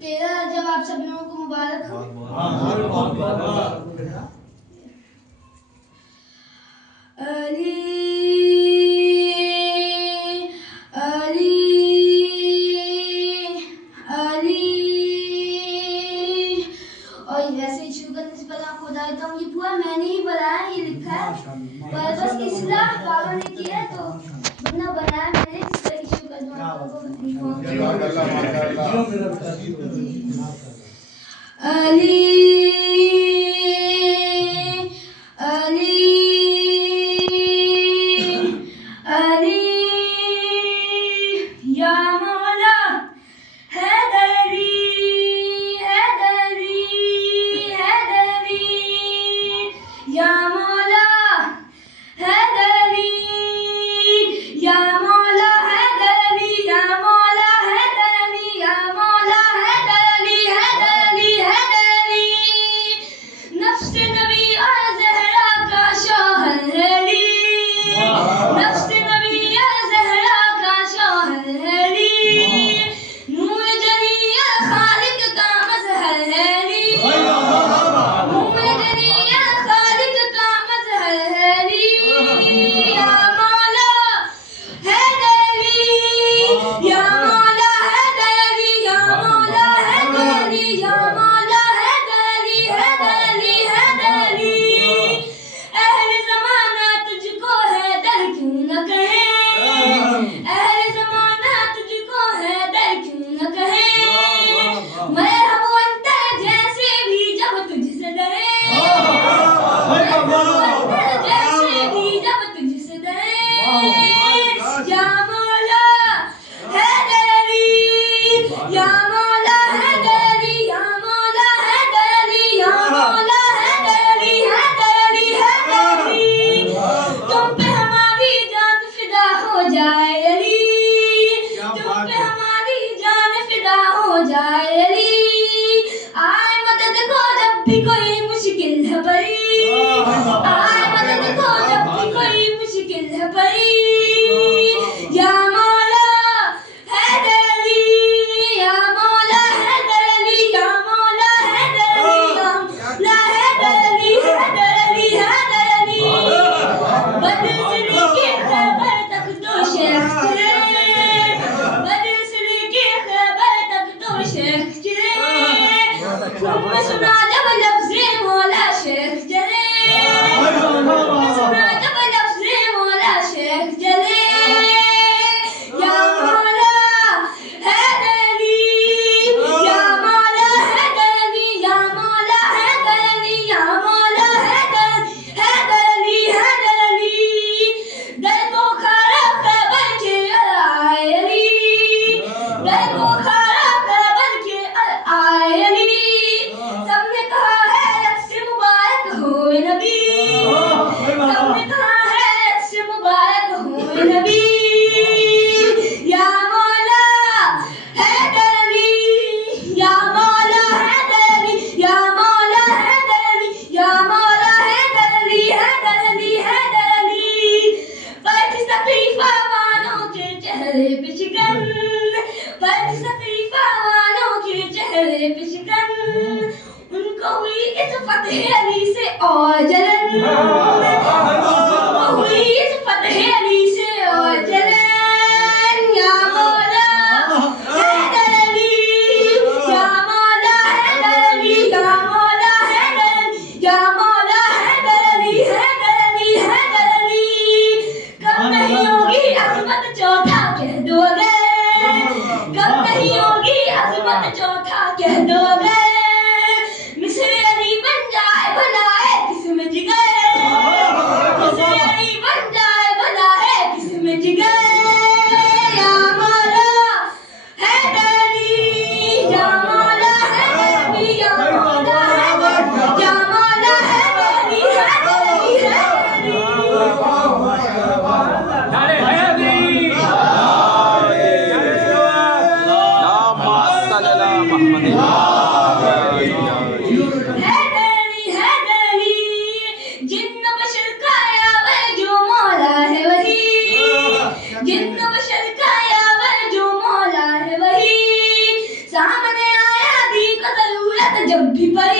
تیرا جواب سب لوگوں کو مبارک ہو. علی علی علی. اور ویسے ہی شروع کرنے سے پہلے آپ کو بتا دیتا ہوں یہ پورا میں نے ہی بنایا ہے, یہ لکھا ہے پر بس اصلاح بابا نے کی ہے تو بنا بنایا میں نے جس طرح ایشو کر دوں آپ کو علی علی علی یا مولا حیدری حیدری حیدری یا مولا حیدری یا مولا حیدری یا مولا حیدری یا مولا حیدری حیدری حیدری. نفس نبی اور زہرا کا شوہر علی, نفس نبی اور زہرا کا شوہر علی, نور جلی خالق کا مظہر علی, نور جلی خالق کا مظہر علی. یا مولا حیدری یا مولا حیدری یا مولا حیدری یا مولا حیدری حیدری حیدری. اہل زمانہ تجھ کو حیدر کیوں نہ کہیں, اہل زمانہ تجھ کو حیدر کیوں نہ کہیں. مرحب انت جیسے بھی جب تجھ سے ڈرے, مرحب انت جیسے بھی جب تجھ سے ڈرے. یا مولا حیدری یا مولا حیدری یا مولا حیدری یا مولا حیدری حیدری حیدری. تم پہ ہماری جان فدا ہو جائے علی, تم پہ ہماری جان فدا ہو جائے علی. آئے مدد کو جب بھی کوئی مشکل ہے پڑی, آئے مدد کو جب بھی کوئی مشکل ہے پڑی. یا مولا حیدری یا مولا حیدری یا مولا حیدری یا مولا حیدری حیدری حیدری. بدسری کی خیبر تک تو شیخ چلے, بدسری کی خیبر تک تو شیخ چلے. تم سنا جب لفظ مولا شیخ چلے, تم سنا جب لفظ مولا شیخ چلے. یا مولا حیدری یا مولا حیدری یا مولا حیدری یا مولا حیدری حیدری حیدری. در بخارا خیبر کے آئے علی, در بخارا خیبر کے آئے علی. سب نے کہا ہے رت سے مبارک ہو نبی, سب نے کہا ہے رت سے مبارک ہو نبی. یا مولا حیدری یا مولا حیدری یا مولا حیدری یا مولا حیدری حیدری حیدری. پرچ سقیفہ والوں کے چہرے پہ شکن, پرچ سقیفہ والوں کے چہرے پہ شکن. ان کو ہوئی اس فتح علی سے اور جلن, ان کو ہوئی اس فتح علی سے اور جلن. یا مولا حیدری یا مولا حیدری یا مولا حیدری یا مولا حیدری حیدری حیدری. کب نہیں ہوگی عظمت چوتھا کہہ دو گے, کب نہیں ہوگی عظمت چوتھا کہہ دو گے. مصر علی بن جائے بلائے کس میں جگر,